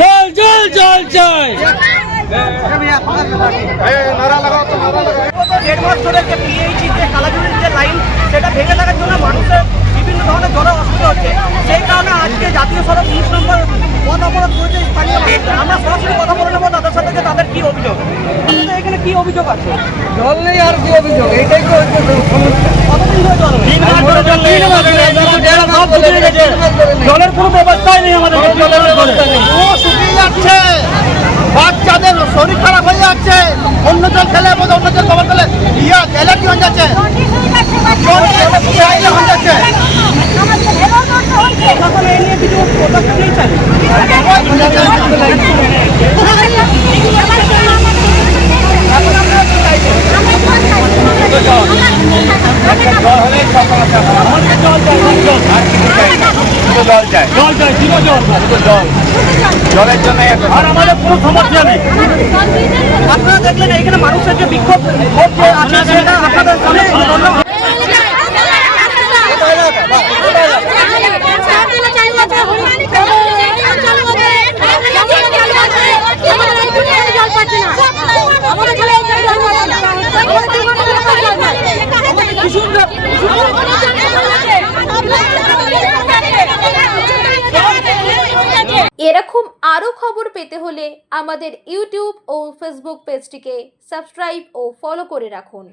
জল জল জল চাই। দেড় মাস ধরে যে পিএইচি যে কালাজুরির যে লাইন সেটা ভেঙে থাকার জন্য মানুষের বিভিন্ন ধরনের জল অসুবিধা হচ্ছে। সেই কারণে আজকে জাতীয় সড়ক 19 নম্বর পথ অবরোধ করেছে স্থানীয় মানুষ। আমরা সরাসরি কথা বলে নেবো তাদের সাথে যে তাদের কি অভিযোগ। আপনাদের এখানে কি অভিযোগ আছে? জল নেই আর কি অভিযোগ, এইটাই তো সমস্যা। কতদিন ধরে জল নেই? জলের কোনো ব্যবস্থাই নেই আমাদের, জলের ব্যবস্থা নেই। শুকিয়ে যাচ্ছে, বাচ্চাদের শরীর খারাপ হয়ে যাচ্ছে, অন্য জল খেলে অন্য জল খাবার খেলে অ্যালার্জি হয়ে যাচ্ছে, হয়ে যাচ্ছে। সকলে এই নিয়ে কিছু পদক্ষেপ নিয়েছেন? জলের জন্য আর আমাদের কোনো সমস্যা নেই। আপনারা দেখলেন এখানে মানুষের যে বিক্ষোভ আছে সেটা আপনাদের সামনে এরকম আরও খবর পেতে হলে আমাদের ইউটিউব ও ফেসবুক পেজটিকে সাবস্ক্রাইব ও ফলো করে রাখুন।